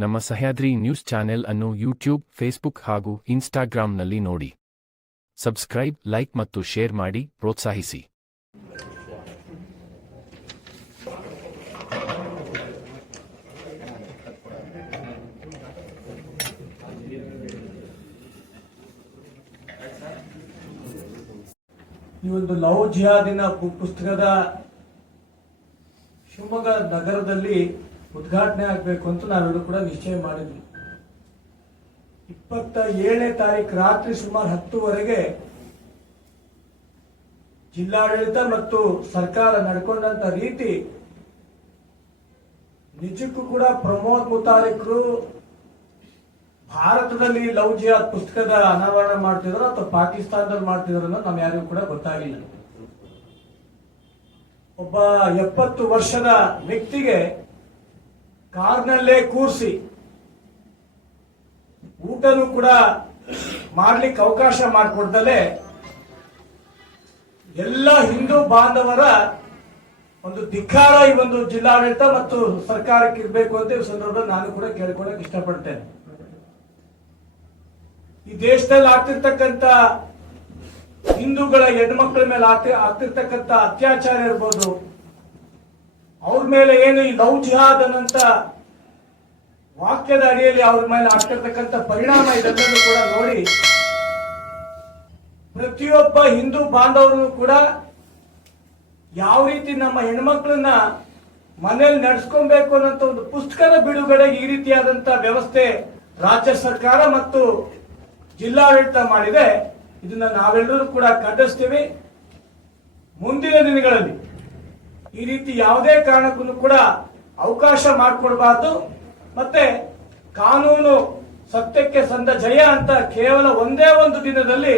ನಮ್ಮ Sahyadri news channel ಅನ್ನು YouTube, Facebook ಹಾಗೂ ಇನ್ಸ್ಟಾಗ್ರಾಂನಲ್ಲಿ ನೋಡಿ. ಸಬ್ಸ್ಕ್ರೈಬ್, ಲೈಕ್ ಮತ್ತು ಶೇರ್ ಮಾಡಿ ಪ್ರೋತ್ಸಾಹಿಸಿ. ಈ ಒಂದು ಲವ್ ಜಿಹಾದಿನ ಪುಸ್ತಕದ ಶಿವಮೊಗ್ಗ ನಗರದಲ್ಲಿ ಉದ್ಘಾಟನೆ ಆಗಬೇಕು ಅಂತ ನಾವೆಲ್ಲರೂ ಕೂಡ ನಿಶ್ಚಯ ಮಾಡಿದ್ವಿ. 27ನೇ ತಾರೀಕು ರಾತ್ರಿ ಸುಮಾರು 10:00ವರೆಗೆ ಜಿಲ್ಲಾಡಳಿತ ಮತ್ತು ಸರ್ಕಾರ ನಡ್ಕೊಂಡಂತ ರೀತಿ ನಿಜಕ್ಕೂ ಕೂಡ ಪ್ರಮೋದ್ ಮುತಾಲಿಕ್ರು ಭಾರತದಲ್ಲಿ ಲವ್ ಜಿಹಾದ್ ಪುಸ್ತಕದ ಅನಾವರಣ ಮಾಡ್ತಿದ್ರು ಅಥವಾ ಪಾಕಿಸ್ತಾನದಲ್ಲಿ ಮಾಡ್ತಿದ್ರು ಅನ್ನೋದು ನಮ್ ಯಾರಿಗೂ ಕೂಡ ಗೊತ್ತಾಗಿಲ್ಲ. ಒಬ್ಬ 70 ವರ್ಷದ ವ್ಯಕ್ತಿಗೆ ಕಾರ್ನಲ್ಲೇ ಕೂರಿಸಿ ಊಟನೂ ಕೂಡ ಮಾಡ್ಲಿಕ್ಕೆ ಅವಕಾಶ ಮಾಡಿಕೊಡ್ದಲೆ ಎಲ್ಲ ಹಿಂದೂ ಬಾಂಧವರ ಒಂದು ಧಿಕ್ಕಾರ ಈ ಒಂದು ಜಿಲ್ಲಾಡಳಿತ ಮತ್ತು ಸರ್ಕಾರಕ್ಕೆ ಇರಬೇಕು ಅಂತ ಈ ಸಂದರ್ಭದಲ್ಲಿ ನಾನು ಕೂಡ ಕೇಳ್ಕೊಳಕ್ ಇಷ್ಟಪಡ್ತೇನೆ. ಈ ದೇಶದಲ್ಲಿ ಆಗ್ತಿರ್ತಕ್ಕಂಥ ಹಿಂದೂಗಳ ಹೆಣ್ಮಕ್ಳ ಮೇಲೆ ಆಗ್ತಿರ್ತಕ್ಕಂಥ ಅತ್ಯಾಚಾರ ಇರ್ಬೋದು, ಅವ್ರ ಮೇಲೆ ಏನು ಈ ಲವ್ ಜಿಹಾದ್ ಅನ್ನಂತ ವಾಕ್ಯದ ಅಡಿಯಲ್ಲಿ ಅವ್ರ ಮೇಲೆ ಆಗ್ತಿರ್ತಕ್ಕಂಥ ಪರಿಣಾಮ ಇದೆಲ್ಲವೂ ಕೂಡ ನೋಡಿ ಪ್ರತಿಯೊಬ್ಬ ಹಿಂದೂ ಬಾಂಧವರು ಕೂಡ ಯಾವ ರೀತಿ ನಮ್ಮ ಹೆಣ್ಮಕ್ಳನ್ನ ಮನೇಲಿ ನಡೆಸ್ಕೊಬೇಕು ಅನ್ನೋಂಥ ಒಂದು ಪುಸ್ತಕದ ಬಿಡುಗಡೆಗೆ ಈ ರೀತಿಯಾದಂತ ವ್ಯವಸ್ಥೆ ರಾಜ್ಯ ಸರ್ಕಾರ ಮತ್ತು ಜಿಲ್ಲಾಡಳಿತ ಮಾಡಿದೆ. ಇದನ್ನ ನಾವೆಲ್ಲರೂ ಕೂಡ ಖಂಡಿಸ್ತೀವಿ. ಮುಂದಿನ ದಿನಗಳಲ್ಲಿ ಈ ರೀತಿ ಯಾವುದೇ ಕಾರಣಕ್ಕೂ ಕೂಡ ಅವಕಾಶ ಮಾಡಿಕೊಡಬಾರ್ದು. ಮತ್ತೆ ಕಾನೂನು ಸತ್ಯಕ್ಕೆ ಸಂದ ಜಯ ಅಂತ ಕೇವಲ ಒಂದೇ ಒಂದು ದಿನದಲ್ಲಿ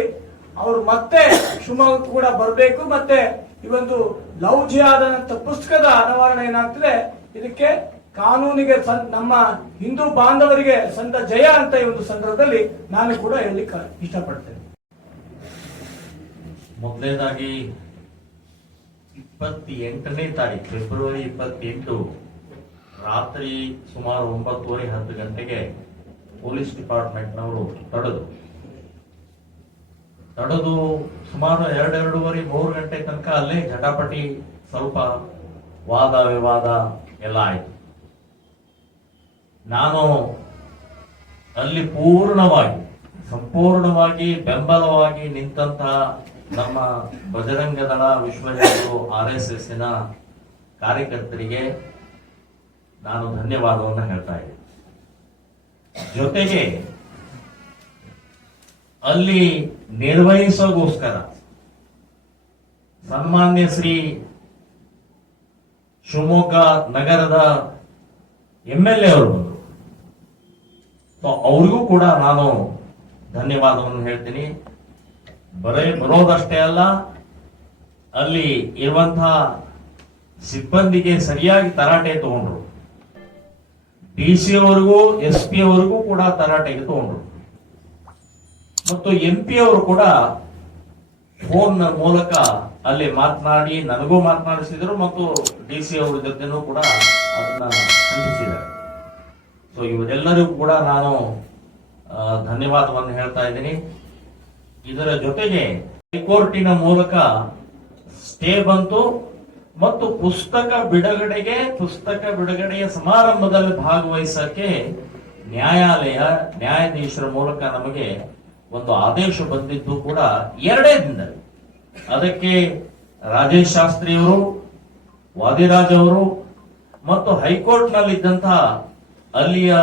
ಅವರು ಮತ್ತೆ ಶಿವಮೊಗ್ಗ ಕೂಡ ಬರಬೇಕು. ಮತ್ತೆ ಈ ಒಂದು ಲವ್ ಜಿಹಾದ್ ಅಂತ ಪುಸ್ತಕದ ಅನಾವರಣ ಏನಾಗ್ತದೆ ಇದಕ್ಕೆ ಕಾನೂನಿಗೆ ನಮ್ಮ ಹಿಂದೂ ಬಾಂಧವರಿಗೆ ಸಂದ ಜಯ ಅಂತ ಈ ಒಂದು ಸಂದರ್ಭದಲ್ಲಿ ನಾನು ಕೂಡ ಹೇಳಲಿಕ್ಕೆ ಇಷ್ಟಪಡ್ತೇನೆ. ಮೊದಲನೇದಾಗಿ 28ನೇ ತಾರೀಕು ಫೆಬ್ರವರಿ 28 ರಾತ್ರಿ ಸುಮಾರು 9:30-10 ಗಂಟೆಗೆ ಪೊಲೀಸ್ ಡಿಪಾರ್ಟ್ಮೆಂಟ್ನವರು ತಡೆದು ಸುಮಾರು 2-2:30-3 ಗಂಟೆ ತನಕ ಅಲ್ಲೇ ಜಟಾಪಟಿ, ಸ್ವಲ್ಪ ವಾದ ವಿವಾದ ಎಲ್ಲ ಆಯ್ತು. ನಾನು ಅಲ್ಲಿ ಸಂಪೂರ್ಣವಾಗಿ ಬೆಂಬಲವಾಗಿ ನಿಂತಹ ನಮ್ಮ ಬಜರಂಗ ದಳ, ವಿಶ್ವ ಹಿಂದೂ, RSS ಕಾರ್ಯಕರ್ತರಿಗೆ ನಾನು ಧನ್ಯವಾದವನ್ನು ಹೇಳ್ತಾ ಇದ್ದೀನಿ. ಜೊತೆಗೆ ಅಲ್ಲಿ ನಿರ್ವಹಿಸೋಗೋಸ್ಕರ ಸನ್ಮಾನ್ಯ ಶ್ರೀ ಶಿವಮೊಗ್ಗ ನಗರದ MLA ಅವರು ಬಂದರು. ಅವ್ರಿಗೂ ಕೂಡ ನಾನು ಧನ್ಯವಾದವನ್ನು ಹೇಳ್ತೀನಿ. ಬರೋದಷ್ಟೇ ಅಲ್ಲ, ಅಲ್ಲಿ ಇರುವಂತಹ ಸಿಬ್ಬಂದಿಗೆ ಸರಿಯಾಗಿ ತರಾಟೆ ತಗೊಂಡ್ರು. DC ಅವರಿಗೂ SP ಅವರಿಗೂ ಕೂಡ ತರಾಟೆಗೆ ತಗೊಂಡ್ರು. ಮತ್ತು MP ಅವರು ಕೂಡ ಫೋನ್ ಮೂಲಕ ಅಲ್ಲಿ ಮಾತನಾಡಿ ನನಗೂ ಮಾತನಾಡಿಸಿದರು ಮತ್ತು DC ಅವರ ಜೊತೆನೂ ಕೂಡ ಅದನ್ನ ಖಂಡಿಸಿದ್ದಾರೆ. ಸೊ ಇವರೆಲ್ಲರಿಗೂ ಕೂಡ ನಾನು ಧನ್ಯವಾದವನ್ನು ಹೇಳ್ತಾ ಇದ್ದೀನಿ. ಇದರ ಜೊತೆಗೆ ಹೈಕೋರ್ಟಿನ ಮೂಲಕ ಸ್ಟೇ ಬಂತು ಮತ್ತು ಪುಸ್ತಕ ಬಿಡುಗಡೆಯ ಸಮಾರಂಭದಲ್ಲಿ ಭಾಗವಹಿಸಕ್ಕೆ ನ್ಯಾಯಾಧೀಶರ ಮೂಲಕ ನಮಗೆ ಒಂದು ಆದೇಶ ಬಂದಿದ್ದು ಕೂಡ 2 ದಿನದಲ್ಲಿ. ಅದಕ್ಕೆ ರಾಜೇಶ್ ಶಾಸ್ತ್ರಿಯವರು, ವಾದಿರಾಜ್ ಅವರು ಮತ್ತು ಹೈಕೋರ್ಟ್ ನಲ್ಲಿದ್ದಂತಹ ಅಲ್ಲಿಯ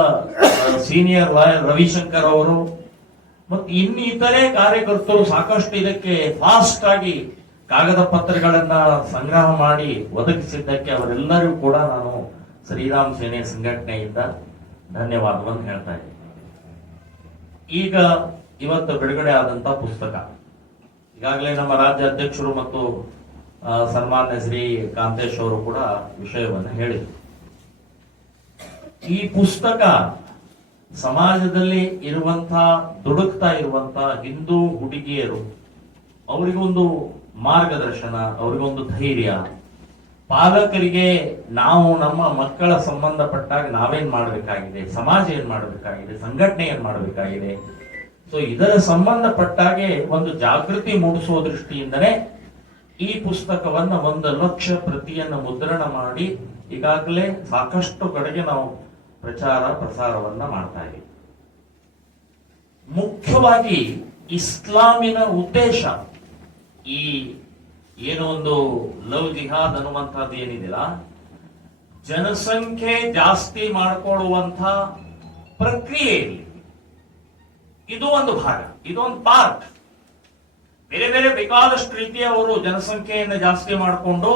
ಸೀನಿಯರ್ ಲಾಯರ್ ರವಿಶಂಕರ್ ಅವರು ಮತ್ತು ಇನ್ನಿತರೆ ಕಾರ್ಯಕರ್ತರು ಸಾಕಷ್ಟು ಇದಕ್ಕೆ ಫಾಸ್ಟ್ ಆಗಿ ಕಾಗದ ಪತ್ರಗಳನ್ನ ಸಂಗ್ರಹ ಮಾಡಿ ಒದಗಿಸಿದ್ದಕ್ಕೆ ಅವರೆಲ್ಲರಿಗೂ ಕೂಡ ನಾನು ಶ್ರೀರಾಮ್ ಸೇನೆ ಸಂಘಟನೆಯಿಂದ ಧನ್ಯವಾದವನ್ನು ಹೇಳ್ತಾ ಇದ್ದೀನಿ. ಈಗ ಇವತ್ತು ಬಿಡುಗಡೆ ಆದಂತ ಪುಸ್ತಕ ಈಗಾಗಲೇ ನಮ್ಮ ರಾಜ್ಯ ಅಧ್ಯಕ್ಷರು ಮತ್ತು ಸನ್ಮಾನ್ಯ ಶ್ರೀ ಕಾಂತೇಶ್ ಅವರು ಕೂಡ ವಿಷಯವನ್ನು ಹೇಳಿದರು. ಈ ಪುಸ್ತಕ ಸಮಾಜದಲ್ಲಿ ದುಡುಕ್ತಾ ಇರುವಂತಹ ಹಿಂದೂ ಹುಡುಗಿಯರು ಅವರಿಗೊಂದು ಮಾರ್ಗದರ್ಶನ, ಅವರಿಗೊಂದು ಧೈರ್ಯ, ಪಾಲಕರಿಗೆ ನಾವು ನಮ್ಮ ಮಕ್ಕಳ ಸಂಬಂಧಪಟ್ಟಾಗ ನಾವೇನ್ ಮಾಡಬೇಕಾಗಿದೆ, ಸಮಾಜ ಏನ್ ಮಾಡಬೇಕಾಗಿದೆ, ಸಂಘಟನೆ ಏನ್ ಮಾಡಬೇಕಾಗಿದೆ, ಸೊ ಇದರ ಸಂಬಂಧಪಟ್ಟಾಗೆ ಒಂದು ಜಾಗೃತಿ ಮೂಡಿಸುವ ದೃಷ್ಟಿಯಿಂದನೇ ಈ ಪುಸ್ತಕವನ್ನ 1,00,000 ಪ್ರತಿಯನ್ನು ಮುದ್ರಣ ಮಾಡಿ ಈಗಾಗಲೇ ಸಾಕಷ್ಟು ಕಡೆಗೆ ನಾವು ಪ್ರಚಾರ ಪ್ರಸಾರವನ್ನ ಮಾಡ್ತಾ ಇದ್ದೀವಿ. ಮುಖ್ಯವಾಗಿ ಇಸ್ಲಾಮಿನ ಉದ್ದೇಶ ಈ ಏನೋ ಒಂದು ಲವ್ ಜಿಹಾದ್ ಅನ್ನುವಂಥದ್ದು ಏನಿದಿಲ್ಲ, ಜನಸಂಖ್ಯೆ ಜಾಸ್ತಿ ಮಾಡಿಕೊಳ್ಳುವಂತ ಪ್ರಕ್ರಿಯೆಯಲ್ಲಿ ಇದು ಒಂದು ಭಾಗ, ಇದು ಒಂದು ಪಾರ್ಟ್. ಬೇರೆ ಬೇರೆ ಬೇಕಾದಷ್ಟು ರೀತಿಯ ಅವರು ಜನಸಂಖ್ಯೆಯನ್ನು ಜಾಸ್ತಿ ಮಾಡಿಕೊಂಡು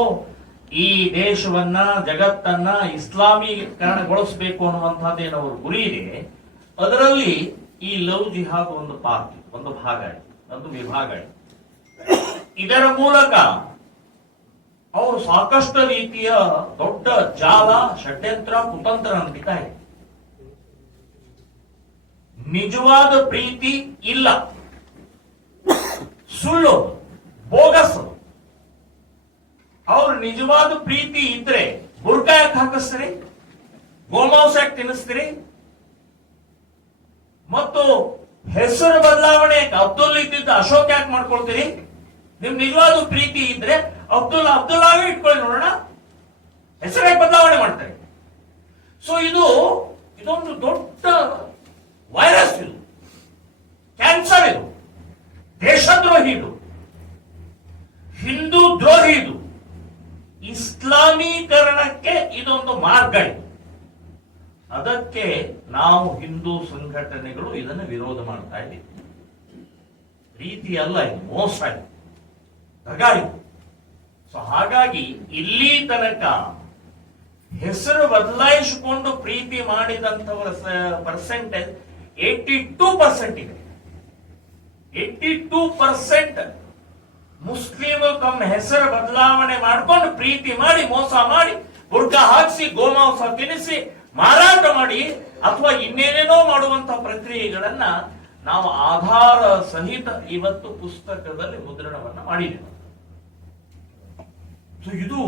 ಈ ದೇಶವನ್ನ ಜಗತ್ತನ್ನ ಇಸ್ಲಾಮೀಕರಣಗೊಳಿಸಬೇಕು ಅನ್ನುವಂಥದ್ದೇನು ಅವ್ರ ಗುರಿ ಇದೆ. ಅದರಲ್ಲಿ ಈ ಲವ್ ಜಿಹಾದ್ ಒಂದು ಪಾರ್ಟ್, ಒಂದು ಭಾಗ ಇದೆ, ಒಂದು ವಿಭಾಗ ಇದೆ. ಇದರ ಮೂಲಕ ಅವರು ಸಾಕಷ್ಟು ರೀತಿಯ ದೊಡ್ಡ ಜಾಲ, ಷಡ್ಯಂತ್ರ, ಕುತಂತ್ರ ನಡೀತಾ ಇದೆ. ನಿಜವಾದ ಪ್ರೀತಿ ಇಲ್ಲ, ಸುಳ್ಳು, ಬೋಗಸ್. ಅವ್ರು ನಿಜವಾದ ಪ್ರೀತಿ ಇದ್ರೆ ಬುರ್ಕಾ ಯಾಕೆ ಹಾಕಿಸ್ತೀರಿ, ಗೋಮಾಂಸ ಯಾಕೆ ತಿನ್ನಿಸ್ತೀರಿ, ಮತ್ತು ಹೆಸರು ಬದಲಾವಣೆ ಅಬ್ದುಲ್ ಇದ್ದಿದ್ದ ಅಶೋಕ್ ಯಾಕೆ ಮಾಡ್ಕೊಳ್ತೀರಿ? ನಿಮ್ ನಿಜವಾದ ಪ್ರೀತಿ ಇದ್ರೆ ಅಬ್ದುಲ್ಲಾವೇ ಇಟ್ಕೊಳ್ಳಿ ನೋಡೋಣ, ಹೆಸರು ಯಾಕೆ ಬದಲಾವಣೆ ಮಾಡ್ತಾರೆ? ಸೊ ಇದೊಂದು ದೊಡ್ಡ ವೈರಸ್, ಇದು ಕ್ಯಾನ್ಸರ್, ಇದು ದೇಶದ್ರೋಹಿ, ಇದು ಹಿಂದೂ ದ್ರೋಹಿ, ಇದು ಇಸ್ಲಾಮೀಕರಣಕ್ಕೆ ಇದೊಂದು ಮಾರ್ಗ ಇದೆ. ಅದಕ್ಕೆ ನಾವು ಹಿಂದೂ ಸಂಘಟನೆಗಳು ಇದನ್ನು ವಿರೋಧ ಮಾಡ್ತಾ ಇದ್ದೀವಿ. ಪ್ರೀತಿ ಅಲ್ಲ, ಇದು ಮೋಸ, ಇದು ದಗ ಇದು. ಸೊ ಹಾಗಾಗಿ ಇಲ್ಲಿ ತನಕ ಹೆಸರು ಬದಲಾಯಿಸಿಕೊಂಡು ಪ್ರೀತಿ ಮಾಡಿದಂಥವರ ಪರ್ಸೆಂಟೇಜ್ 82% ಇದೆ. 82% ಮುಸ್ಲಿಮರು ತಮ್ಮ ಹೆಸರು ಬದಲಾವಣೆ ಮಾಡಿಕೊಂಡು ಪ್ರೀತಿ ಮಾಡಿ, ಮೋಸ ಮಾಡಿ, ಬುರ್ಕಾ ಹಾಕಿಸಿ, ಗೋಮಾಂಸ ತಿನ್ನಿಸಿ, ಮಾರಾಟ ಮಾಡಿ ಅಥವಾ ಇನ್ನೇನೇನೋ ಮಾಡುವಂತ ಪ್ರಕ್ರಿಯೆಗಳನ್ನ ನಾವು ಆಧಾರ ಸಹಿತ ಇವತ್ತು ಪುಸ್ತಕದಲ್ಲಿ ಮುದ್ರಣವನ್ನ ಮಾಡಿದ್ದೇವೆ. ಸೊ ಇದು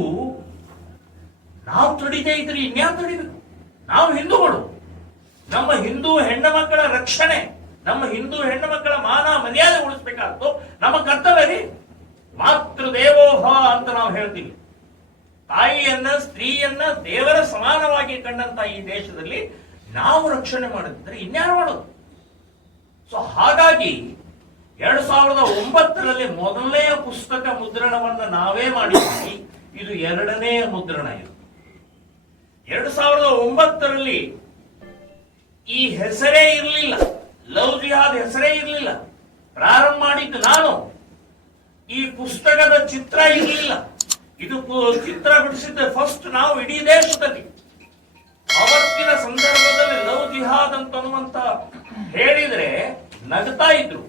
ನಾವು ತಡಿದೇ ಇದ್ರೆ ಇನ್ಯಾರು ತಡಿಬೇಕು? ನಾವು ಹಿಂದೂಗಳು, ನಮ್ಮ ಹಿಂದೂ ಹೆಣ್ಣು ಮಕ್ಕಳ ರಕ್ಷಣೆ, ನಮ್ಮ ಹಿಂದೂ ಹೆಣ್ಣು ಮಕ್ಕಳ ಮಾನ ಮರ್ಯಾದೆ ಉಳಿಸ್ಬೇಕಾದ್ದು ನಮ್ಮ ಕರ್ತವ್ಯ ರೀ. ಮಾತೃ ದೇವೋಭ ಅಂತ ನಾವು ಹೇಳ್ತೀವಿ. ತಾಯಿಯನ್ನ, ಸ್ತ್ರೀಯನ್ನ ದೇವರ ಸಮಾನವಾಗಿ ಕಂಡಂತ ಈ ದೇಶದಲ್ಲಿ ನಾವು ರಕ್ಷಣೆ ಮಾಡಿದ್ರೆ ಇನ್ಯಾರು ಮಾಡೋದು? ಸೊ ಹಾಗಾಗಿ 2009ರಲ್ಲಿ ಮೊದಲನೆಯ ಪುಸ್ತಕ ಮುದ್ರಣವನ್ನ ನಾವೇ ಮಾಡಿದ್ವಿ. ಇದು 2ನೇ ಮುದ್ರಣ. ಇದು 2009ರಲ್ಲಿ ಈ ಹೆಸರೇ ಇರಲಿಲ್ಲ, ಲವ್ ಜಿಹಾದ್ ಹೆಸರೇ ಇರಲಿಲ್ಲ. ಪ್ರಾರಂಭ ಮಾಡಿದ್ದು ನಾನು. ಈ ಪುಸ್ತಕದ ಚಿತ್ರ ಇರಲಿಲ್ಲ. ಇದು ಚಿತ್ರ ಬಿಡಿಸಿದ್ದ ಫಸ್ಟ್ ನಾವು ಇಡೀ ದೇಶದಲ್ಲಿ. ಅವತ್ತಿನ ಸಂದರ್ಭದಲ್ಲಿ ಲವ್ ಜಿಹಾದ್ ಅಂತನ್ನುವಂತ ಹೇಳಿದ್ರೆ ನಗ್ತಾ ಇದ್ರು,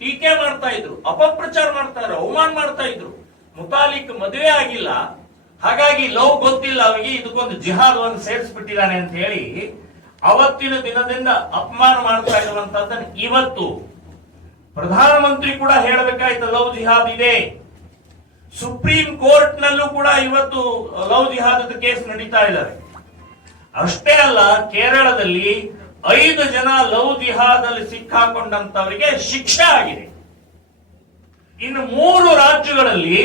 ಟೀಕೆ ಮಾಡ್ತಾ ಇದ್ರು, ಅಪಪ್ರಚಾರ ಮಾಡ್ತಾರೆ, ಅವಮಾನ ಮಾಡ್ತಾ ಇದ್ರು. ಮುತಾಲಿಕ್ ಮದುವೆ ಆಗಿಲ್ಲ, ಹಾಗಾಗಿ ಲವ್ ಗೊತ್ತಿಲ್ಲ ಅವರಿಗೆ, ಇದಕ್ಕೊಂದು ಜಿಹಾದ್ ಒಂದು ಸೇರಿಸ್ಬಿಟ್ಟಿದ್ದಾನೆ ಅಂತ ಹೇಳಿ ಅವತ್ತಿನ ದಿನದಿಂದ ಅಪಮಾನ ಮಾಡ್ತಾ ಇರುವಂತದ್ದನ್ನು ಇವತ್ತು ಪ್ರಧಾನಮಂತ್ರಿ ಕೂಡ ಹೇಳಬೇಕಾಯ್ತು ಲವ್ ಜಿಹಾದ್ ಇದೆ. ಸುಪ್ರೀಂ ಕೋರ್ಟ್ ನಲ್ಲೂ ಕೂಡ ಇವತ್ತು ಲವ್ ಜಿಹಾದ್ ಕೇಸ್ ನಡೀತಾ ಇದ್ದಾರೆ. ಅಷ್ಟೇ ಅಲ್ಲ, ಕೇರಳದಲ್ಲಿ 5 ಜನ ಲವ್ ಜಿಹಾದ್ ಅಲ್ಲಿ ಸಿಕ್ಕಾಕೊಂಡಂತವರಿಗೆ ಶಿಕ್ಷೆ ಆಗಿದೆ. ಇನ್ನು 3 ರಾಜ್ಯಗಳಲ್ಲಿ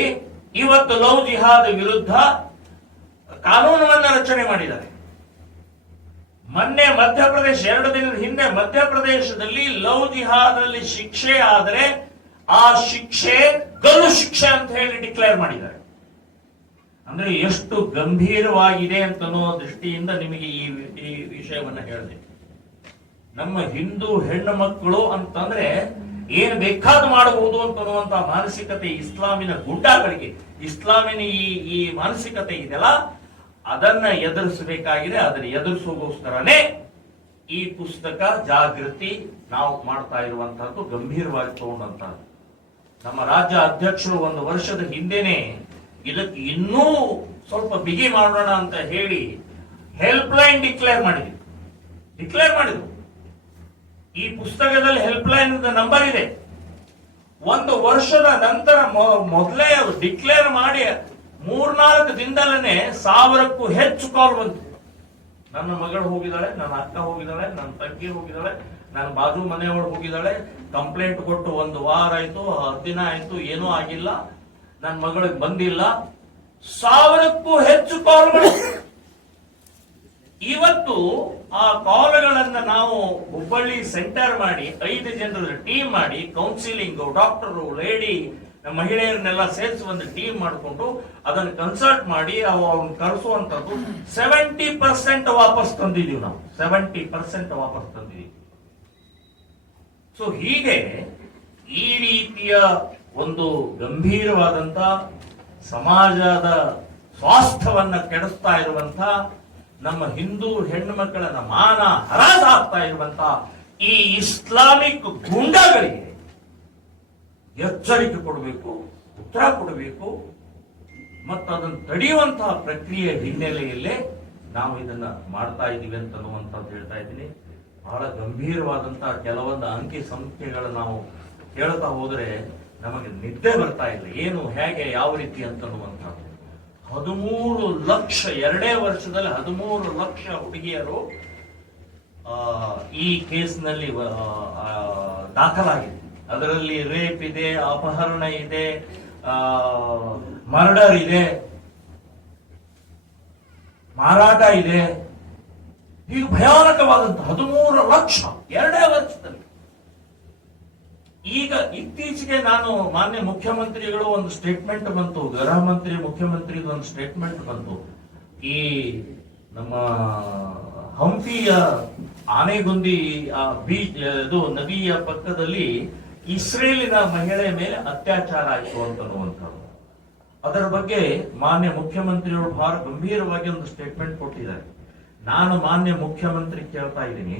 ಇವತ್ತು ಲವ್ ಜಿಹಾದ್ ವಿರುದ್ಧ ಕಾನೂನನ್ನ ರಚನೆ ಮಾಡಿದ್ದಾರೆ. ಮೊನ್ನೆ ಮಧ್ಯಪ್ರದೇಶ, 2 ದಿನದ ಹಿಂದೆ ಮಧ್ಯಪ್ರದೇಶದಲ್ಲಿ ಲವ್ ಜಿಹಾದ್ ಅಲ್ಲಿ ಶಿಕ್ಷೆ ಆದರೆ ಆ ಶಿಕ್ಷೆ ಗಲ್ಲು ಶಿಕ್ಷೆ ಅಂತ ಹೇಳಿ ಡಿಕ್ಲೇರ್ ಮಾಡಿದ್ದಾರೆ. ಅಂದ್ರೆ ಎಷ್ಟು ಗಂಭೀರವಾಗಿದೆ ಅಂತನೋ ದೃಷ್ಟಿಯಿಂದ ನಿಮಗೆ ಈ ವಿಷಯವನ್ನ ಹೇಳಿದೆ. ನಮ್ಮ ಹಿಂದೂ ಹೆಣ್ಣು ಮಕ್ಕಳು ಅಂತಂದ್ರೆ ಏನ್ ಬೇಕಾದ ಮಾಡಬಹುದು ಅಂತನ್ನುವಂತ ಮಾನಸಿಕತೆ ಇಸ್ಲಾಮಿನ ಗುಂಡಾಗಳಿಗೆ, ಇಸ್ಲಾಮಿನ ಈ ಮಾನಸಿಕತೆ ಇದೆಯಲ್ಲ, ಅದನ್ನ ಎದುರಿಸಬೇಕಾಗಿದೆ. ಅದನ್ನ ಎದುರಿಸೋಗೋಸ್ಕರನೇ ಈ ಪುಸ್ತಕ ಜಾಗೃತಿ ನಾವು ಮಾಡ್ತಾ ಇರುವಂತಹದ್ದು, ಗಂಭೀರವಾಗಿ ತಗೊಂಡಂತಹದ್ದು. ನಮ್ಮ ರಾಜ್ಯ ಅಧ್ಯಕ್ಷರು 1 ವರ್ಷದ ಹಿಂದೆನೆ ಇದಕ್ಕೆ ಇನ್ನೂ ಸ್ವಲ್ಪ ಬಿಗಿ ಮಾಡೋಣ ಅಂತ ಹೇಳಿ ಹೆಲ್ಪ್ ಲೈನ್ ಡಿಕ್ಲೇರ್ ಮಾಡಿದ್ರು. ಈ ಪುಸ್ತಕದಲ್ಲಿ ಹೆಲ್ಪ್ ಲೈನ್ ನಂಬರ್ ಇದೆ. 1 ವರ್ಷದ ನಂತರ ಮೊದಲೇ ಡಿಕ್ಲೇರ್ ಮಾಡಿ 3-4 ದಿನದಲ್ಲೇ 1000ಕ್ಕೂ ಹೆಚ್ಚು ಕಾಲ್ ಬಂತು. ನನ್ನ ಮಗಳು ಹೋಗಿದ್ದಾಳೆ, ನನ್ನ ಅಕ್ಕ ಹೋಗಿದ್ದಾಳೆ, ನನ್ನ ತಂಗಿ ಹೋಗಿದ್ದಾಳೆ, ನನ್ನ ಬಾಜು ಮನೆಯವರು ಹೋಗಿದ್ದಾಳೆ, ಕಂಪ್ಲೇಂಟ್ ಕೊಟ್ಟು 1 ವಾರ ಆಯ್ತು, 10 ದಿನ ಆಯ್ತು, ಏನೂ ಆಗಿಲ್ಲ, ನನ್ನ ಮಗಳಿಗೆ ಬಂದಿಲ್ಲ. 1000ಕ್ಕೂ ಹೆಚ್ಚು ಕಾಲ್ಗಳು. ಇವತ್ತು ಆ ಕಾಲ್ಗಳನ್ನ ನಾವು ಹುಬ್ಬಳ್ಳಿ ಸೆಂಟರ್ ಮಾಡಿ 5 ಜನರ ಟೀಮ್ ಮಾಡಿ ಕೌನ್ಸಿಲಿಂಗ್, ಡಾಕ್ಟರು, ಲೇಡಿ, ಮಹಿಳೆಯರನ್ನೆಲ್ಲ ಸೇರಿಸಿ ಒಂದು ಟೀಮ್ ಮಾಡಿಕೊಂಡು ಅದನ್ನು ಕನ್ಸಲ್ಟ್ ಮಾಡಿ ಅವ್ರನ್ನ ಕರೆಸುವಂತದ್ದು 70% ವಾಪಸ್ ತಂದಿದೀವಿ ನಾವು. 70% ವಾಪಸ್ ತಂದಿದೀವಿ. ಸೊ ಹೀಗೆ ಈ ರೀತಿಯ ಒಂದು ಗಂಭೀರವಾದಂತ ಸಮಾಜದ ಸ್ವಾಸ್ಥ್ಯವನ್ನ ಕೆಡಿಸ್ತಾ ಇರುವಂತ, ನಮ್ಮ ಹಿಂದೂ ಹೆಣ್ಣು ಮಕ್ಕಳನ್ನ ಮಾನ ಹರಾಜಾಗ್ತಾ ಇರುವಂತ ಈ ಇಸ್ಲಾಮಿಕ್ ಗೂಂಡಾಗಳಿಗೆ ಎಚ್ಚರಿಕೆ ಕೊಡಬೇಕು, ಉತ್ತರ ಕೊಡಬೇಕು, ಮತ್ತು ಅದನ್ನು ತಡೆಯುವಂತಹ ಪ್ರಕ್ರಿಯೆ ಹಿನ್ನೆಲೆಯಲ್ಲೇ ನಾವು ಇದನ್ನ ಮಾಡ್ತಾ ಇದ್ದೀವಿ ಅಂತನ್ನುವಂಥದ್ದು ಹೇಳ್ತಾ ಇದ್ದೀನಿ. ಬಹಳ ಗಂಭೀರವಾದಂತಹ ಕೆಲವೊಂದು ಅಂಕಿ ಸಂಖ್ಯೆಗಳು ನಾವು ಕೇಳ್ತಾ ಹೋದ್ರೆ ನಮಗೆ ನಿದ್ದೆ ಬರ್ತಾ ಇಲ್ಲ, ಏನು ಹೇಗೆ ಯಾವ ರೀತಿ ಅಂತನ್ನುವಂಥದ್ದು. 13 ಲಕ್ಷ 2 ವರ್ಷದಲ್ಲಿ 13 ಲಕ್ಷ ಹುಡುಗಿಯರು ಈ ಕೇಸ್ನಲ್ಲಿ ದಾಖಲಾಗಿದೆ. ಅದರಲ್ಲಿ ರೇಪ್ ಇದೆ, ಅಪಹರಣ ಇದೆ, ಮರ್ಡರ್ ಇದೆ, ಮಾರಾಟ ಇದೆ. ಈಗ ಭಯಾನಕವಾದಂತಹ 13 ಲಕ್ಷ 2 ವರ್ಷದಲ್ಲಿ. ಈಗ ಇತ್ತೀಚೆಗೆ ನಾನು ಮಾನ್ಯ ಮುಖ್ಯಮಂತ್ರಿಗಳು ಒಂದು ಸ್ಟೇಟ್ಮೆಂಟ್ ಬಂತು, ಗೃಹ ಮಂತ್ರಿ ಮುಖ್ಯಮಂತ್ರಿ ಒಂದು ಸ್ಟೇಟ್ಮೆಂಟ್ ಬಂತು. ಈ ನಮ್ಮ ಹಂಪಿಯ ಆನೆಗುಂದಿ ಬೀಚ್ ಇದು ನದಿಯ ಪಕ್ಕದಲ್ಲಿ ಇಸ್ರೇಲಿನ ಮಹಿಳೆ ಮೇಲೆ ಅತ್ಯಾಚಾರ ಆಯಿತು ಅಂತನ್ನುವಂಥದ್ದು. ಅದರ ಬಗ್ಗೆ ಮಾನ್ಯ ಮುಖ್ಯಮಂತ್ರಿಗಳು ಬಹಳ ಗಂಭೀರವಾಗಿ ಒಂದು ಸ್ಟೇಟ್ಮೆಂಟ್ ಕೊಟ್ಟಿದ್ದಾರೆ. ನಾನು ಮಾನ್ಯ ಮುಖ್ಯಮಂತ್ರಿ ಕೇಳ್ತಾ ಇದ್ದೀನಿ,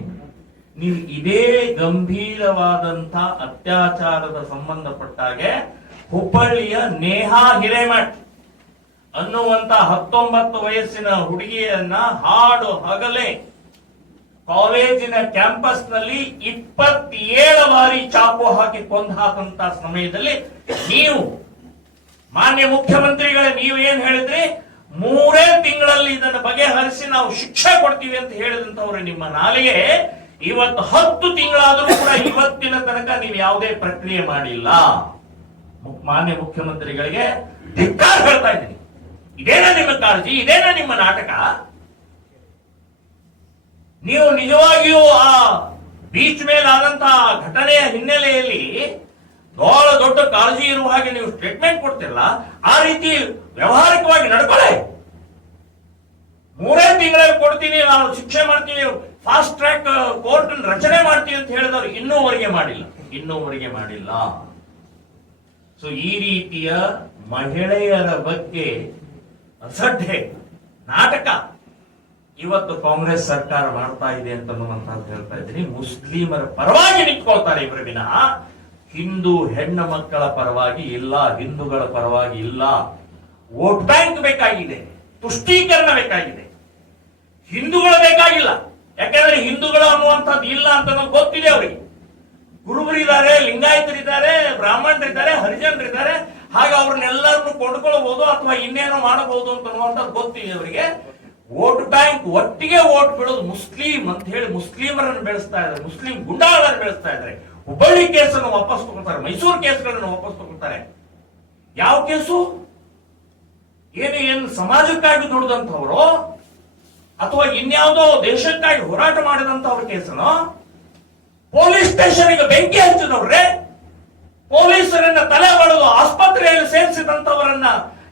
ನೀವು ಇದೇ ಗಂಭೀರವಾದಂತ ಅತ್ಯಾಚಾರದ ಸಂಬಂಧಪಟ್ಟಾಗೆ ಹುಬ್ಬಳ್ಳಿಯ ನೇಹಾ ಹಿರೇಮಠ್ ಅನ್ನುವಂತ 19 ವಯಸ್ಸಿನ ಹುಡುಗಿಯನ್ನ ಹಾಡು ಹಗಲೇ ಕಾಲೇಜಿನ ಕ್ಯಾಂಪಸ್ ನಲ್ಲಿ 27 ಬಾರಿ ಚಾಕು ಹಾಕಿ ಕೊಂದು ಹಾಕಂತ ಸಮಯದಲ್ಲಿ ನೀವು ಮಾನ್ಯ ಮುಖ್ಯಮಂತ್ರಿಗಳೇ ನೀವು ಏನ್ ಹೇಳಿದ್ರಿ, 3 ತಿಂಗಳಲ್ಲಿ ಇದನ್ನು ಬಗೆಹರಿಸಿ ನಾವು ಶಿಕ್ಷೆ ಕೊಡ್ತೀವಿ ಅಂತ ಹೇಳಿದಂತವ್ರೆ ನಿಮ್ಮ ನಾಲಿಗೆ ಇವತ್ತು 10 ತಿಂಗಳಾದರೂ ಕೂಡ ಇವತ್ತಿನ ತನಕ ನೀವು ಯಾವುದೇ ಪ್ರಕ್ರಿಯೆ ಮಾಡಿಲ್ಲ. ಮಾನ್ಯ ಮುಖ್ಯಮಂತ್ರಿಗಳಿಗೆ ಧಿಕ್ಕಾರ ಹೇಳ್ತಾ ಇದ್ದೀನಿ. ಇದೇನಾ ನಿಮ್ಮ ಕಾಳಜಿ? ಇದೇನಾ ನಿಮ್ಮ ನಾಟಕ? ನೀವು ನಿಜವಾಗಿಯೂ ಆ ಬೀಚ್ ಮೇಲಾದಂತಹ ಘಟನೆಯ ಹಿನ್ನೆಲೆಯಲ್ಲಿ ಬಹಳ ದೊಡ್ಡ ಕಾಳಜಿ ಇರುವ ಹಾಗೆ ನೀವು ಸ್ಟೇಟ್ಮೆಂಟ್ ಕೊಡ್ತಿರಲ್ಲ, ಆ ರೀತಿ ವ್ಯವಹಾರಿಕವಾಗಿ ನಡ್ಕೊಳ್ಳಿ. 3 ತಿಂಗಳಲ್ಲಿ ಕೊಡ್ತೀನಿ, ನಾವು ಶಿಕ್ಷೆ ಮಾಡ್ತೀವಿ, ಫಾಸ್ಟ್ ಟ್ರ್ಯಾಕ್ ಕೋರ್ಟ್ ರಚನೆ ಮಾಡ್ತೀವಿ ಅಂತ ಹೇಳಿದವರು ಇನ್ನೂವರೆಗೆ ಮಾಡಿಲ್ಲ. ಸೊ ಈ ರೀತಿಯ ಮಹಿಳೆಯರ ಬಗ್ಗೆ ಅಸಡ್ಡೆ ನಾಟಕ ಇವತ್ತು ಕಾಂಗ್ರೆಸ್ ಸರ್ಕಾರ ಮಾಡ್ತಾ ಇದೆ ಅಂತ ಹೇಳ್ತಾ ಇದ್ದೀನಿ. ಮುಸ್ಲಿಮರ ಪರವಾಗಿ ನಿಂತ್ಕೊಳ್ತಾರೆ ಇವರ ವಿನಃ ಹಿಂದೂ ಹೆಣ್ಣು ಮಕ್ಕಳ ಪರವಾಗಿ ಇಲ್ಲ, ಹಿಂದೂಗಳ ಪರವಾಗಿ ಇಲ್ಲ. ವೋಟ್ ಬ್ಯಾಂಕ್ ಬೇಕಾಗಿದೆ, ತುಷ್ಟೀಕರಣ ಬೇಕಾಗಿದೆ, ಹಿಂದೂಗಳು ಬೇಕಾಗಿಲ್ಲ. ಯಾಕೆಂದ್ರೆ ಹಿಂದೂಗಳು ಅನ್ನುವಂಥದ್ದು ಇಲ್ಲ ಅಂತ ನಮ್ಗೆ ಗೊತ್ತಿದೆ. ಅವರಿಗೆ ಗುರುಬರಿದ್ದಾರೆ, ಲಿಂಗಾಯತರಿದ್ದಾರೆ, ಬ್ರಾಹ್ಮಣರಿದ್ದಾರೆ, ಹರಿಜನರಿದ್ದಾರೆ. ಹಾಗೆ ಅವ್ರನ್ನೆಲ್ಲರನ್ನು ಕೊಂಡ್ಕೊಳ್ಬಹುದು ಅಥವಾ ಇನ್ನೇನೋ ಮಾಡಬಹುದು ಅಂತನ್ನುವಂಥದ್ದು ಗೊತ್ತಿದೆ ಅವರಿಗೆ. ವೋಟ್ ಬ್ಯಾಂಕ್, ಒಟ್ಟಿಗೆ ವೋಟ್ ಬಿಡೋದು ಮುಸ್ಲಿಂ ಅಂತ ಹೇಳಿ ಮುಸ್ಲಿಮರನ್ನು ಬೆಳೆಸ್ತಾ ಇದ್ದಾರೆ, ಮುಸ್ಲಿಂ ಗುಂಡಾಗಳನ್ನು ಬೆಳೆಸ್ತಾ ಇದ್ದಾರೆ. ಹುಬ್ಬಳ್ಳಿ ಕೇಸನ್ನು ವಾಪಸ್ ತಗೊಳ್ತಾರೆ, ಮೈಸೂರು ಕೇಸ್ಗಳನ್ನು ವಾಪಸ್ ತಗೊಳ್ತಾರೆ. ಯಾವ ಕೇಸು? ಏನು ಸಮಾಜಕ್ಕಾಗಿ ದುಡಿದಂಥವರು ಅಥವಾ ಇನ್ಯಾವುದೋ ದೇಶಕ್ಕಾಗಿ ಹೋರಾಟ ಮಾಡಿದಂಥವ್ರ ಕೇಸನ್ನು ಪೊಲೀಸ್ ಸ್ಟೇಷನ್ಗೆ ಬೆಂಕಿ ಹಚ್ಚಿದವ್ರೆ, ಪೊಲೀಸರನ್ನ ತಲೆ ಹೊಡೆದು ಆಸ್ಪತ್ರೆಯಲ್ಲಿ ಸೇರಿಸಿದಂತವರನ್ನ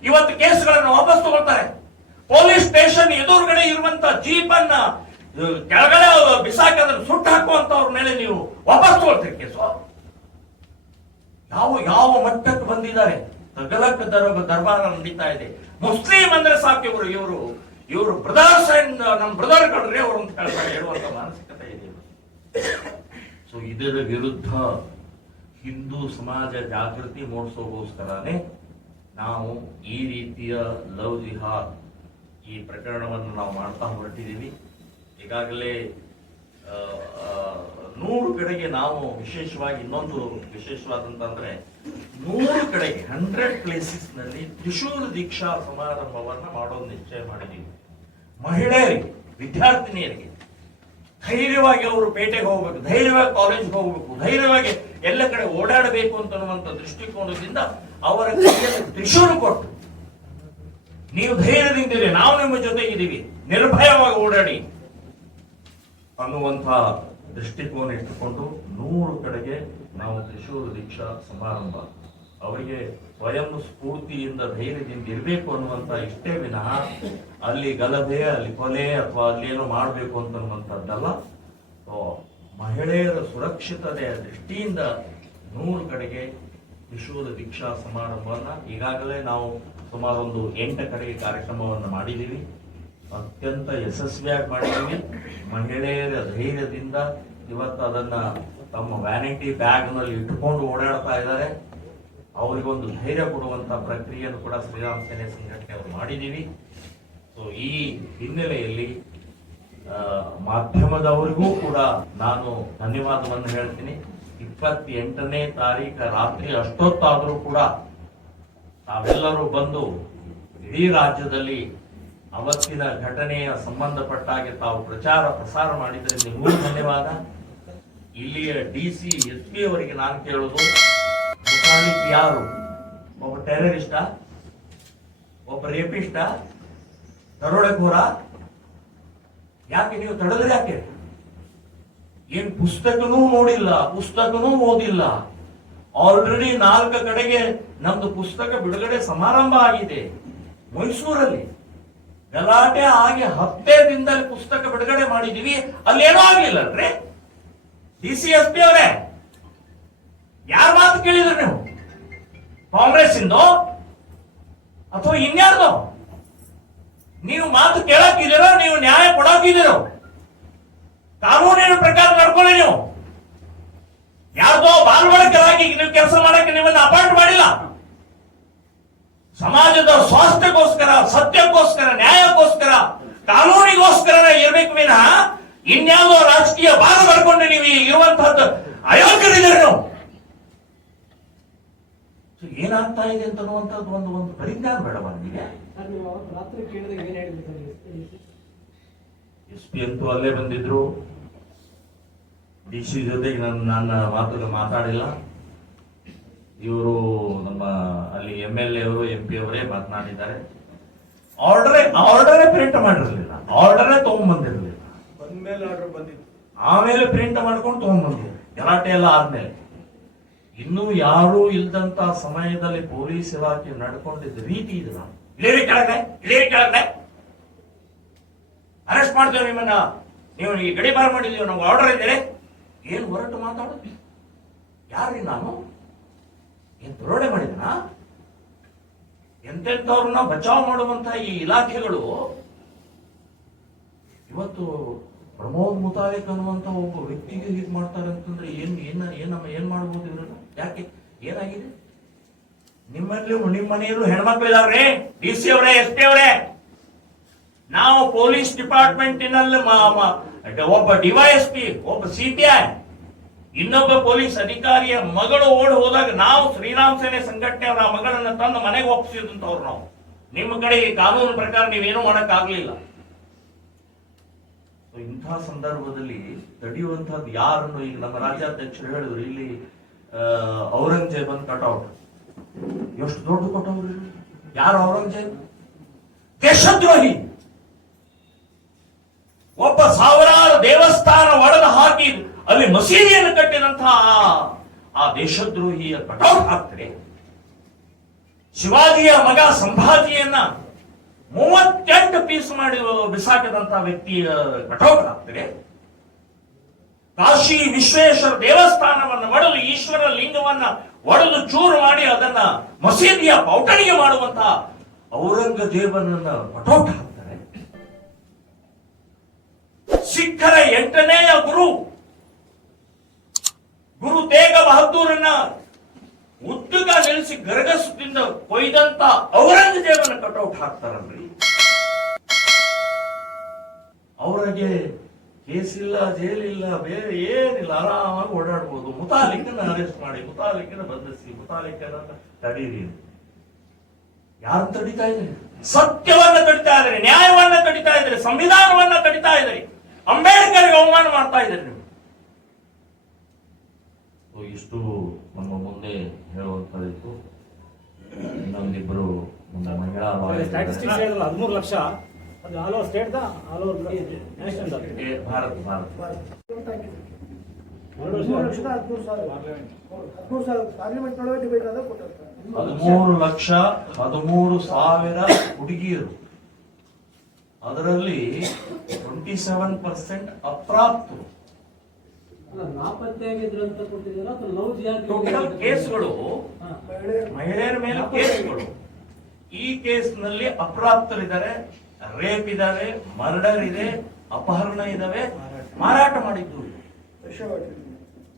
ಇವತ್ತು ಕೇಸ್ಗಳನ್ನು ವಾಪಸ್ ತಗೊಳ್ತಾರೆ. ಪೊಲೀಸ್ ಸ್ಟೇಷನ್ ಎದುರುಗಡೆ ಇರುವಂತ ಜೀಪ್ ಅನ್ನ ಕೆಳಗಡೆ ಬಿಸಾಕಿ ಅದನ್ನು ಸುಟ್ಟು ಹಾಕುವಂತವ್ರ ಮೇಲೆ ನೀವು ವಾಪಸ್ ತಗೊಳ್ತೀರಿ ಕೇಸು. ಯಾವ ಮಟ್ಟಕ್ಕೆ ಬಂದಿದ್ದಾರೆ? ತಗಲಕ್ ದರ್ಬಾರ ನಡೀತಾ ಇದೆ. ಮುಸ್ಲಿಂ ಅಂದ್ರೆ ಸಾಕು ಇವರು ಬ್ರದರ್ಸ್ ಅಂಡ್ ನಮ್ಮ ಬ್ರದರ್ ಕಡ್ರೆ ಅವರು ಅಂತ ಹೇಳುವಂತ ಮಾನಸಿಕತೆ ಇದೆ. ಸೊ ಇದರ ವಿರುದ್ಧ ಹಿಂದೂ ಸಮಾಜ ಜಾಗೃತಿ ಮೂಡಿಸೋಗೋಸ್ಕರನೇ ನಾವು ಈ ರೀತಿಯ ಲವ್ ಜಿಹಾದ್ ಈ ಪ್ರಕರಣವನ್ನು ನಾವು ಮಾಡ್ತಾ ಹೊರಟಿದ್ದೀವಿ. ಈಗಾಗಲೇ 100 ಕಡೆಗೆ ನಾವು ವಿಶೇಷವಾಗಿ ಇನ್ನೊಂದು ವಿಶೇಷವಾದಂತಂದ್ರೆ 100 ಕಡೆಗೆ 100 ಪ್ಲೇಸಸ್ ನಲ್ಲಿ ತ್ರಿಶೂಲ ದೀಕ್ಷಾ ಸಮಾರಂಭವನ್ನ ಮಾಡೋದು ನಿಶ್ಚಯ ಮಾಡಿದ್ದೀವಿ. ಮಹಿಳೆಯರಿಗೆ, ವಿದ್ಯಾರ್ಥಿನಿಯರಿಗೆ ಧೈರ್ಯವಾಗಿ ಅವರು ಪೇಟೆಗೆ ಹೋಗ್ಬೇಕು, ಧೈರ್ಯವಾಗಿ ಕಾಲೇಜ್ಗೆ ಹೋಗ್ಬೇಕು, ಧೈರ್ಯವಾಗಿ ಎಲ್ಲ ಕಡೆ ಓಡಾಡಬೇಕು ಅಂತನ್ನುವಂತ ದೃಷ್ಟಿಕೋನದಿಂದ ಅವರ ಕೈಯಲ್ಲಿ ತ್ರಿಶೂಲ ಕೊಟ್ಟು ನೀವು ಧೈರ್ಯದಿಂದಿರಿ, ನಾವು ನಿಮ್ಮ ಜೊತೆ ಇದ್ದೀವಿ, ನಿರ್ಭಯವಾಗಿ ಓಡಾಡಿ ಅನ್ನುವಂಥ ದೃಷ್ಟಿಕೋನ ಇಟ್ಟುಕೊಂಡು 100 ಕಡೆಗೆ ನಾವು ತ್ರಿಶೂಲ ದೀಕ್ಷಾ ಸಮಾರಂಭ ಅವರಿಗೆ ಸ್ವಯಂ ಸ್ಫೂರ್ತಿಯಿಂದ ಧೈರ್ಯದಿಂದ ಇರಬೇಕು ಅನ್ನುವಂಥ ಇಷ್ಟೇ ವಿನಃ ಅಲ್ಲಿ ಗಲಭೆ, ಅಲ್ಲಿ ಕೊಲೆ ಅಥವಾ ಅಲ್ಲೇನೋ ಮಾಡಬೇಕು ಅಂತನ್ನುವಂಥದ್ದಲ್ಲ. ಮಹಿಳೆಯರ ಸುರಕ್ಷಿತತೆಯ ದೃಷ್ಟಿಯಿಂದ 100 ಕಡೆಗೆ ತ್ರಿಶೂಲ ದೀಕ್ಷಾ ಸಮಾರಂಭವನ್ನ ಈಗಾಗಲೇ ನಾವು ಸುಮಾರು ಒಂದು 8 ಕಡೆಗೆ ಕಾರ್ಯಕ್ರಮವನ್ನು ಮಾಡಿದ್ದೀವಿ. ಅತ್ಯಂತ ಯಶಸ್ವಿಯಾಗಿ ಮಾಡಿದ್ದೀವಿ. ಮಹಿಳೆಯರ ಧೈರ್ಯದಿಂದ ಇವತ್ತು ಅದನ್ನ ತಮ್ಮ ವ್ಯಾನಿಟಿ ಬ್ಯಾಗ್ ನಲ್ಲಿ ಇಟ್ಟುಕೊಂಡು ಓಡಾಡ್ತಾ ಇದ್ದಾರೆ. ಅವರಿಗೊಂದು ಧೈರ್ಯ ಕೊಡುವಂತ ಪ್ರಕ್ರಿಯೆಯನ್ನು ಕೂಡ ಶ್ರೀರಾಮ ಸೇನೆ ಸಂಘಟನೆ ಅವರು ಮಾಡಿದ್ದೀವಿ. ಸೊ ಈ ಹಿನ್ನೆಲೆಯಲ್ಲಿ ಮಾಧ್ಯಮದವರಿಗೂ ಕೂಡ ನಾನು ಧನ್ಯವಾದವನ್ನು ಹೇಳ್ತೀನಿ. 28ನೇ ತಾರೀಕು ರಾತ್ರಿ ಅಷ್ಟೊತ್ತಾದರೂ ಕೂಡ ತಾವೆಲ್ಲರೂ ಬಂದು ಇಡೀ ರಾಜ್ಯದಲ್ಲಿ ಅವತ್ತಿನ ಘಟನೆಯ ಸಂಬಂಧಪಟ್ಟ ಹಾಗೆ ತಾವು ಪ್ರಚಾರ ಪ್ರಸಾರ ಮಾಡಿದರೆ ನಿಮಗೂ ಧನ್ಯವಾದ. ಇಲ್ಲಿಯ DC SP ಅವರಿಗೆ ನಾನು ಕೇಳೋದು, ಮುಖಾಲಿಕ್ ಯಾರು? ಒಬ್ಬ ಟೆರರಿಸ್ಟ, ಒಬ್ಬ ರೇಪಿಸ್ಟ, ದರೋಡೆಕೋರ? ಯಾಕೆ ನೀವು ತಡೆದ್ರೆ? ಯಾಕೆ? ಏನ್ ಪುಸ್ತಕನೂ ನೋಡಿಲ್ಲ, ಪುಸ್ತಕನೂ ಓದಿಲ್ಲ. ಆಲ್ರೆಡಿ 4 ಕಡೆಗೆ ನಮ್ದು ಪುಸ್ತಕ ಬಿಡುಗಡೆ ಸಮಾರಂಭ ಆಗಿದೆ. ಮೈಸೂರಲ್ಲಿ ಗಲಾಟೆ ಆಗಿ 10 ದಿನದಲ್ಲಿ ಪುಸ್ತಕ ಬಿಡುಗಡೆ ಮಾಡಿದೀವಿ, ಅಲ್ಲೇನೂ ಆಗ್ಲಿಲ್ಲ ಅಲ್ರಿ? DC SP ಅವರೇ, ಯಾರ ಮಾತು ಕೇಳಿದ್ರು ನೀವು? ಕಾಂಗ್ರೆಸ್ ಇಂದೋ ಅಥವಾ ಇನ್ಯಾರ್ದೋ? ನೀವು ಮಾತು ಕೇಳಕ್ಕಿದ್ದೀರೋ, ನೀವು ನ್ಯಾಯ ಕೊಡಾಕಿದ್ದೀರೋ? ಕಾನೂನಿನ ಪ್ರಕಾರ ನಡ್ಕೊಳ್ಳಿ. ನೀವು ಯಾರ್ದೋ ಬಾಲ್ವಳಕರಾಗಿ ನೀವು ಕೆಲಸ ಮಾಡಕ್ಕೆ ನಿಮ್ಮನ್ನ ಅಪಾಯಿಂಟ್ ಮಾಡಿಲ್ಲ. ಸಮಾಜದ ಸ್ವಾಸ್ಥ್ಯಕ್ಕೋಸ್ಕರ, ಸತ್ಯಕ್ಕೋಸ್ಕರ, ನ್ಯಾಯಕ್ಕೋಸ್ಕರ, ಕಾನೂನಿಗೋಸ್ಕರ ಇರ್ಬೇಕು ವಿನಃ ಇನ್ಯಾವುದೋ ರಾಜಕೀಯ ಭಾಗ ಮಾಡ್ಕೊಂಡು ನೀವು ಇರುವಂತಹದ್ದು ಅಯೋಗ್ಯರಿದ್ದೀರಿ ನೀವು. ಏನಾಗ್ತಾ ಇದೆ ಅಂತನ್ನುವಂಥದ್ದು ಒಂದು ಪರಿಜ್ಞಾನ ಬೇಡವಾ ನಿಮಗೆ? SP ಅಂತೂ ಅಲ್ಲೇ ಬಂದಿದ್ರು. DC ಜೊತೆಗೆ ನನ್ನ ಮಾತಾಡಿಲ್ಲ. ಇವರು ನಮ್ಮ ಅಲ್ಲಿ MLA ಅವರು, MP ಅವರೇ ಮಾತನಾಡಿದ್ದಾರೆ. ಆರ್ಡರೇ ಪ್ರಿಂಟ್ ಮಾಡಿರಲಿಲ್ಲ, ಆರ್ಡರೇ ತಗೊಂಡ್ಬಂದಿರಲಿಲ್ಲ. ಆಮೇಲೆ ಪ್ರಿಂಟ್ ಮಾಡ್ಕೊಂಡು ತಗೊಂಡ್ಬಂದಿದ್ರು. ಗಲಾಟೆ ಎಲ್ಲ ಆದ್ಮೇಲೆ ಇನ್ನೂ ಯಾರೂ ಇಲ್ದಂತ ಸಮಯದಲ್ಲಿ ಪೊಲೀಸ್ ಇಲಾಖೆ ನಡ್ಕೊಂಡಿದ್ದ ರೀತಿ ಇದೆ. ಇಳೇರಿ ಕೆಳಗಡೆ ಅರೆಸ್ಟ್ ಮಾಡ್ತೇವೆ ನಿಮ್ಮನ್ನ, ನೀವು ಈ ಗಡಿಪಾರು ಮಾಡಿದೀವಿ, ನಮ್ಗೆ ಆರ್ಡರ್ ಇದ್ದೀರಿ. ಏನ್ ಹೊರಟು ಮಾತಾಡೋದು? ಯಾರ್ರಿ ನಾನು? ಏನ್ ದರೋಡೆ ಮಾಡಿದನ? ಎಂತೆಂಥವ್ರನ್ನ ಬಚಾವ್ ಮಾಡುವಂತ ಈ ಇಲಾಖೆಗಳು ಇವತ್ತು ಪ್ರಮೋದ್ ಮುತಾಲಿಕ್ ಅನ್ನುವಂತ ಒಬ್ಬ ವ್ಯಕ್ತಿಗೆ ಹೀಗೆ ಮಾಡ್ತಾರೆ ಅಂತಂದ್ರೆ ಏನ್ ಮಾಡ್ಬೋದು ಇವ್ರನ್ನ? ಯಾಕೆ? ಏನಾಗಿದೆ? ನಿಮ್ಮ ಮನೆಯಲ್ಲೂ ಹೆಣ್ಮಕ್ಳಿದಾವ್ರಿ DC ಅವರೇ, SP ಅವರೇ. ನಾವು ಪೊಲೀಸ್ ಡಿಪಾರ್ಟ್ಮೆಂಟಿನಲ್ಲಿ ಒಬ್ಬ DYSP, ಒಬ್ಬ CPI, ಇನ್ನೊಬ್ಬ ಪೊಲೀಸ್ ಅಧಿಕಾರಿಯ ಮಗಳು ಓಡಿ ಹೋದಾಗ ನಾವು ಶ್ರೀರಾಮ ಸೇನೆ ಸಂಘಟನೆಯವರ ಆ ಮಗಳನ್ನ ತಂದು ಮನೆಗೆ ಒಪ್ಪಿಸಿದಂತವ್ರು ನಾವು. ನಿಮ್ಮ ಕಡೆ ಕಾನೂನು ಪ್ರಕಾರ ನೀವೇನು ಮಾಡಕ್ ಆಗ್ಲಿಲ್ಲ. ಇಂಥ ಸಂದರ್ಭದಲ್ಲಿ ತಡೆಯುವಂತಹದ್ದು ಯಾರನ್ನು? ಈಗ ನಮ್ಮ ರಾಜ್ಯಾಧ್ಯಕ್ಷರು ಹೇಳಿದ್ರು, ಇಲ್ಲಿ ಔರಂಗಜೇಬನ್ ಕಟೌಟ್ ಎಷ್ಟು ದೊಡ್ಡ ಕಟೌಟ್. ಯಾರು ಔರಂಗಜೇಬ್? ದೇಶದ್ರೋಹಿ. ಒಬ್ಬ ಸಾವಿರಾರು ದೇವಸ್ಥಾನ ಒಡೆದು ಹಾಕಿ ಅಲ್ಲಿ ಮಸೀದಿಯನ್ನು ಕಟ್ಟಿದಂತಹ ಆ ದೇಶದ್ರೋಹಿಯ ಕಟೌಟ್ ಹಾಕ್ತಾರೆ. ಶಿವಾಜಿಯ ಮಗ ಸಂಭಾಜಿಯನ್ನ 38 ಪೀಸ್ ಮಾಡಿ ಬಿಸಾಕದಂತಹ ವ್ಯಕ್ತಿಯ ಕಟೌಟ್ ಹಾಕ್ತಾರೆ. ಕಾಶಿ ವಿಶ್ವೇಶ್ವರ ದೇವಸ್ಥಾನವನ್ನು ಒಡೆದು, ಈಶ್ವರ ಲಿಂಗವನ್ನ ಒಡೆದು ಚೂರು ಮಾಡಿ ಅದನ್ನ ಮಸೀದಿಯ ಪೌಟಣಿಗೆ ಮಾಡುವಂತಹ ಔರಂಗಜೇಬನನ್ನ ಕಟೌಟ್ ಹಾಕ್ತಾರೆ. ಸಿಖ್ಖರ 8ನೇಯ ಗುರು ತೇಗ ಬಹದ್ದೂರನ್ನ ಉದ್ದಗ ನಿಲ್ಲಿಸಿ ಗರಗಸದಿಂದ ಕೊಯ್ದಂತ ಔರಂಗಜೇಬನ ಕಟೌಟ್ ಹಾಕ್ತಾರಲ್ರಿ. ಅವರಿಗೆ ಕೇಸ್ ಇಲ್ಲ, ಜೈಲಿಲ್ಲ, ಬೇರೆ ಏನಿಲ್ಲ, ಆರಾಮಾಗಿ ಓಡಾಡ್ಬೋದು. ಮುತಾಲಿಕನ್ನ ಅರೆಸ್ಟ್ ಮಾಡಿ, ಮುತಾಲಿಕನ್ನ ಬಂಧಿಸಿ, ಮುತಾಲಿಕನ್ನ ತಡೀರಿ. ಯಾರು ತಡಿತಾ ಇದ್ದಾರೆ? ಸತ್ಯವನ್ನ ತಡಿತಾ ಇದ್ದಾರೆ, ನ್ಯಾಯವನ್ನ ತಡಿತಾ ಇದ್ದಾರೆ, ಸಂವಿಧಾನವನ್ನ ತಡಿತಾ ಇದ್ದಾರೆ, ಅಂಬೇಡ್ಕರ್ಗೆ ಅವಮಾನ ಮಾಡ್ತಾ ಇದ್ದಾರೆ ನೀವು. ಇಷ್ಟು ನಮ್ಮ ಮುಂದೆ ಹೇಳುವಂತದ್ದು. ಇನ್ನೊಂದಿಬ್ರು ಮುಂದೆ ಮಹಿಳಾ ಸ್ಟ್ಯಾಟಿಸ್ಟಿಕ್ಸ್ ಹೇಳಿದ್ರಲ್ಲ 13 ಲಕ್ಷ, ಅದು all over state all over national Bharat 13,13,000 ಹುಡುಗಿಯರು, ಅದರಲ್ಲಿ 27% ಅಪ್ರಾಪ್ತರು. ಟೋಟಲ್ ಕೇಸ್ಗಳು ಮಹಿಳೆಯರ ಮೇಲೆ ಕೇಸ್ಗಳು. ಈ ಕೇಸ್ನಲ್ಲಿ ಅಪ್ರಾಪ್ತರಿದ್ದಾರೆ, ರೇಪ್ ಇದಾವೆ, ಮರ್ಡರ್ ಇದೆ, ಅಪಹರಣ ಇದಾವೆ, ಮಾರಾಟ ಮಾಡಿದ್ದು.